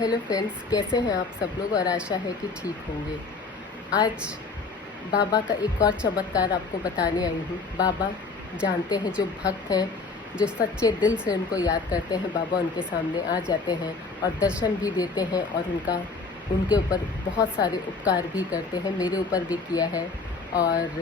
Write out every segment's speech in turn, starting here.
Hello friends, कैसे हैं आप सब लोग। और आशा है कि ठीक होंगे। आज बाबा का एक और चमत्कार आपको बताने आई हूँ। बाबा जानते हैं, जो भक्त हैं, जो सच्चे दिल से उनको याद करते हैं, बाबा उनके सामने आ जाते हैं और दर्शन भी देते हैं और उनके ऊपर बहुत सारे उपकार भी करते हैं। मेरे ऊपर भी किया है और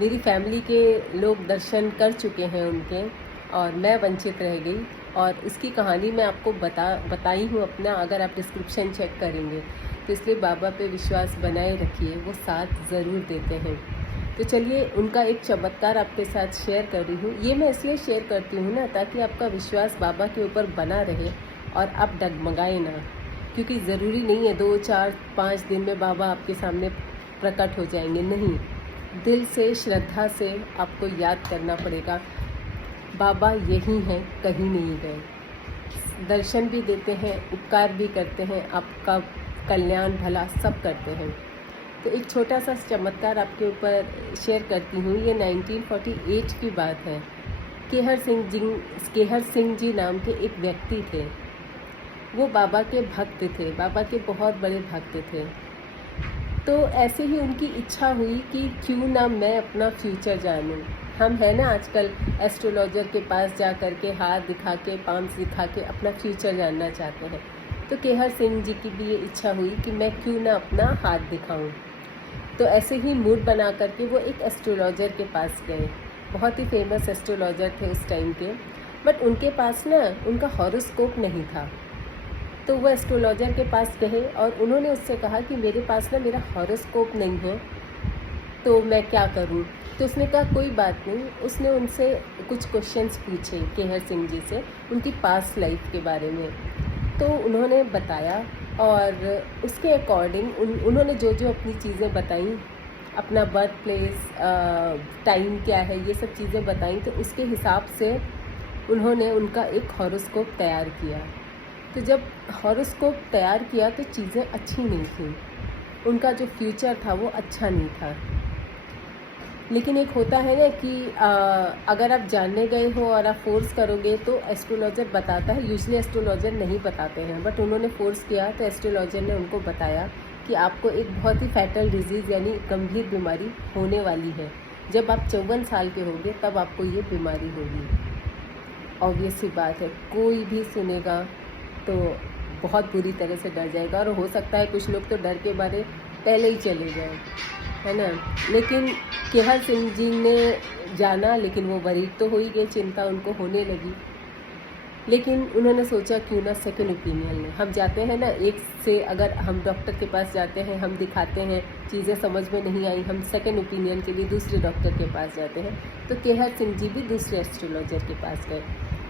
मेरी फैमिली के लोग दर्शन कर चुके हैं उनके, और मैं वंचित रह गई। और इसकी कहानी मैं आपको बताई हूँ अपना। अगर आप डिस्क्रिप्शन चेक करेंगे तो इसलिए बाबा पे विश्वास बनाए रखिए, वो साथ ज़रूर देते हैं। तो चलिए, उनका एक चमत्कार आपके साथ शेयर कर रही हूँ। ये मैं इसलिए शेयर करती हूँ ना, ताकि आपका विश्वास बाबा के ऊपर बना रहे और आप डगमगाए ना। क्योंकि ज़रूरी नहीं है 2, 4, 5 दिन में बाबा आपके सामने प्रकट हो जाएंगे। नहीं, दिल से, श्रद्धा से आपको याद करना पड़ेगा। बाबा यही हैं, कहीं नहीं गए। दर्शन भी देते हैं, उपकार भी करते हैं, आपका कल्याण भला सब करते हैं। तो एक छोटा सा चमत्कार आपके ऊपर शेयर करती हूँ। ये 1948 की बात है। केहर सिंह जी नाम के एक व्यक्ति थे। वो बाबा के भक्त थे, बाबा के बहुत बड़े भक्त थे। तो ऐसे ही उनकी इच्छा हुई कि क्यों ना मैं अपना फ्यूचर जानूं। हम है ना आजकल एस्ट्रोलॉजर के पास जा कर के हाथ दिखा के, पाम्स दिखा के अपना फ्यूचर जानना चाहते हैं। तो केहर सिंह जी की भी ये इच्छा हुई कि मैं क्यों ना अपना हाथ दिखाऊं। तो ऐसे ही मूड बना करके वो एक एस्ट्रोलॉजर के पास गए। बहुत ही फेमस एस्ट्रोलॉजर थे उस टाइम के। बट उनके पास ना उनका हॉरोस्कोप नहीं था। तो वो एस्ट्रोलॉजर के पास गए और उन्होंने उससे कहा कि मेरे पास ना मेरा हॉरोस्कोप नहीं है, तो मैं क्या करूं। तो उसने कहा कोई बात नहीं। उसने उनसे कुछ क्वेश्चंस पूछे, केहर सिंह जी से, उनकी पास्ट लाइफ के बारे में। तो उन्होंने बताया और उसके अकॉर्डिंग उन्होंने जो जो अपनी चीज़ें बताई, अपना बर्थ प्लेस, टाइम क्या है, ये सब चीज़ें बताई। तो उसके हिसाब से उन्होंने उनका एक हॉरोस्कोप तैयार किया। तो जब हॉरोस्कोप तैयार किया तो चीज़ें अच्छी नहीं थी। उनका जो फ्यूचर था वो अच्छा नहीं था। लेकिन एक होता है ना कि अगर आप जानने गए हो और आप फोर्स करोगे तो एस्ट्रोलॉजर बताता है। यूजुअली एस्ट्रोलॉजर नहीं बताते हैं, बट उन्होंने फोर्स किया तो एस्ट्रोलॉजर ने उनको बताया कि आपको एक बहुत ही फैटल डिजीज़ यानी गंभीर बीमारी होने वाली है। जब आप 54 साल के होंगे तब आपको ये बीमारी होगी। ऑब्वियस सी बात है, कोई भी सुनेगा तो बहुत बुरी तरह से डर जाएगा। और हो सकता है कुछ लोग तो डर के मारे पहले ही चले गए, है ना। लेकिन केहर सिंह जी ने जाना, लेकिन वो वरीड तो हो ही गए, चिंता उनको होने लगी। लेकिन उन्होंने सोचा क्यों ना सेकंड ओपिनियन लें। हम जाते हैं ना, एक से अगर हम डॉक्टर के पास जाते हैं, हम दिखाते हैं, चीज़ें समझ में नहीं आई, हम सेकंड ओपिनियन के लिए दूसरे डॉक्टर के पास जाते हैं। तो केहर सिंह जी भी दूसरे एस्ट्रोलॉजर के पास गए,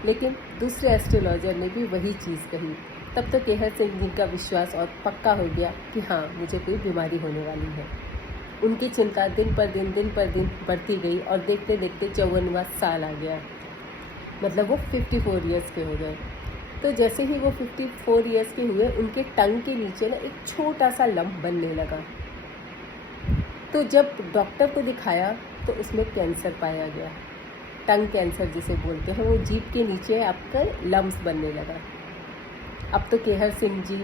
लेकिन दूसरे एस्ट्रोलॉजर ने भी वही चीज़ कही। तब तो केहर सिंह जी का विश्वास और पक्का हो गया कि हाँ, मुझे कोई बीमारी होने वाली है। उनकी चिंता दिन पर दिन बढ़ती गई और देखते देखते 54वां साल आ गया। मतलब वो 54 ईयर्स के हो गए। तो जैसे ही वो 54 ईयर्स के हुए, उनके टंग के नीचे ना एक छोटा सा लम्प बनने लगा। तो जब डॉक्टर को दिखाया तो उसमें कैंसर पाया गया। टंग कैंसर जिसे बोलते हैं, वो जीभ के नीचे आपका लम्प्स बनने लगा। अब तो केहर सिंह जी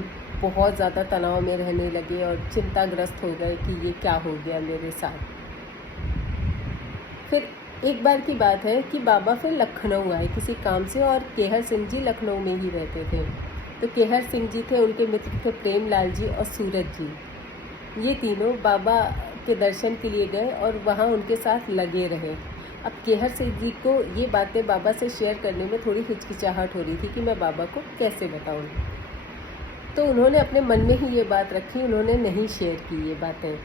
बहुत ज़्यादा तनाव में रहने लगे और चिंताग्रस्त हो गए कि ये क्या हो गया मेरे साथ। फिर एक बार की बात है कि बाबा फिर लखनऊ आए किसी काम से, और केहर सिंह जी लखनऊ में ही रहते थे। तो केहर सिंह जी थे, उनके मित्र थे प्रेमलाल जी और सूरज जी। ये तीनों बाबा के दर्शन के लिए गए और वहाँ उनके साथ लगे रहे। अब केहर सिंह जी को ये बातें बाबा से शेयर करने में थोड़ी हिचकिचाहट हो रही थी कि मैं बाबा को कैसे बताऊं। तो उन्होंने अपने मन में ही ये बात रखी, उन्होंने नहीं शेयर की ये बातें।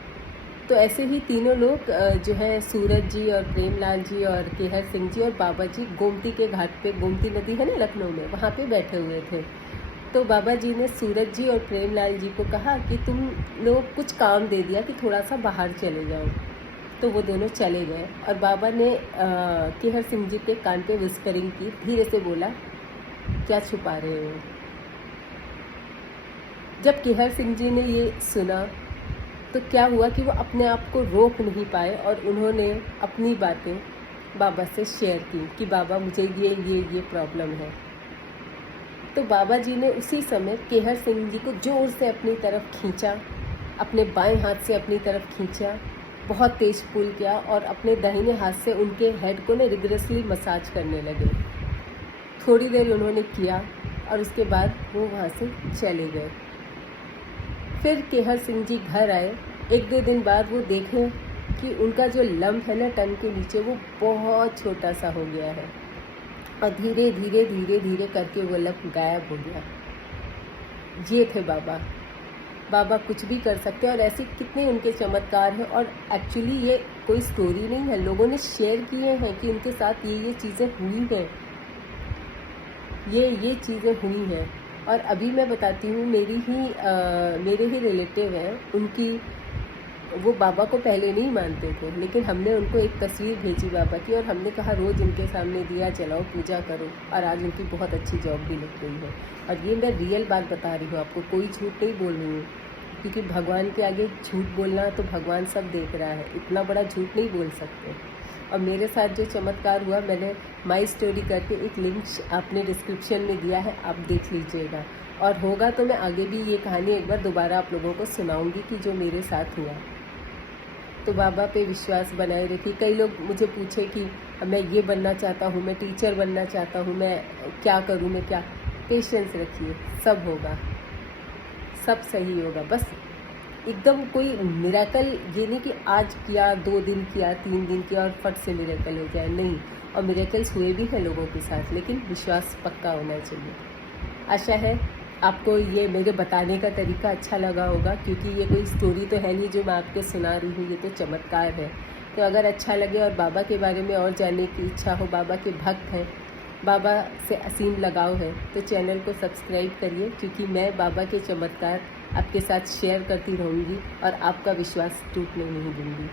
तो ऐसे ही तीनों लोग जो है, सूरज जी और प्रेमलाल जी और केहर सिंह जी और बाबा जी, गोमती के घाट पे, गोमती नदी है ना लखनऊ में, वहाँ पे बैठे हुए थे। तो बाबा जी ने सूरज जी और प्रेमलाल जी को कहा कि तुम लोग कुछ काम दे दिया कि थोड़ा सा बाहर चले जाओ। तो वो दोनों चले गए और बाबा ने केहर सिंह जी के कान पे विस्परिंग की, धीरे से बोला, क्या छुपा रहे हो। जब केहर सिंह जी ने ये सुना तो क्या हुआ कि वो अपने आप को रोक नहीं पाए और उन्होंने अपनी बातें बाबा से शेयर की कि बाबा, मुझे ये प्रॉब्लम है। तो बाबा जी ने उसी समय केहर सिंह जी को ज़ोर से अपनी तरफ खींचा, अपने बाएं हाथ से अपनी तरफ खींचा, बहुत तेज पुल किया और अपने दाहिने हाथ से उनके हेड को रिगरसली मसाज करने लगे। थोड़ी देर उन्होंने किया और उसके बाद वो वहाँ से चले गए। फिर केहर सिंह जी घर आए। 1-2 दिन बाद वो देखें कि उनका जो लम्ब है ना टंग के नीचे, वो बहुत छोटा सा हो गया है और धीरे धीरे धीरे धीरे करके वो लम्ब गायब हो गया। ये थे बाबा। बाबा कुछ भी कर सकते हैं और ऐसे कितने उनके चमत्कार हैं। और एक्चुअली ये कोई स्टोरी नहीं है, लोगों ने शेयर किए हैं कि उनके साथ ये चीज़ें हुई हैं, ये चीज़ें हुई हैं। और अभी मैं बताती हूँ, मेरे ही रिलेटिव हैं, उनकी वो बाबा को पहले नहीं मानते थे, लेकिन हमने उनको एक तस्वीर भेजी बाबा की और हमने कहा रोज़ उनके सामने दिया जलाओ, पूजा करो, और आज उनकी बहुत अच्छी जॉब भी लग गई है। और ये मैं रियल बात बता रही हूँ आपको, कोई झूठ नहीं बोल रही हूँ, क्योंकि भगवान के आगे झूठ बोलना तो भगवान सब देख रहा है, इतना बड़ा झूठ नहीं बोल सकते। और मेरे साथ जो चमत्कार हुआ, मैंने माई स्टोरी करके एक लिंक आपने डिस्क्रिप्शन में दिया है, आप देख लीजिएगा। और होगा तो मैं आगे भी ये कहानी एक बार दोबारा आप लोगों को सुनाऊंगी कि जो मेरे साथ हुआ। तो बाबा पे विश्वास बनाए रखिए। कई लोग मुझे पूछे कि मैं ये बनना चाहता हूँ, मैं टीचर बनना चाहता हूँ, मैं क्या करूँ, मैं क्या। पेशेंस रखिए, सब होगा, सब सही होगा। बस एकदम कोई मिरेकल ये नहीं कि आज किया, 2 दिन किया, 3 दिन किया और फट से मिरेकल हो जाए, नहीं। और मिरेकल्स हुए भी हैं लोगों के साथ, लेकिन विश्वास पक्का होना चाहिए। आशा है आपको ये मेरे बताने का तरीका अच्छा लगा होगा, क्योंकि ये कोई स्टोरी तो है नहीं जो मैं आपको सुना रही हूँ, ये तो चमत्कार है। तो अगर अच्छा लगे और बाबा के बारे में और जानने की इच्छा हो, बाबा के भक्त हैं, बाबा से असीम लगाव है, तो चैनल को सब्सक्राइब करिए, क्योंकि मैं बाबा के चमत्कार आपके साथ शेयर करती रहूँगी और आपका विश्वास टूटने नहीं दूँगी।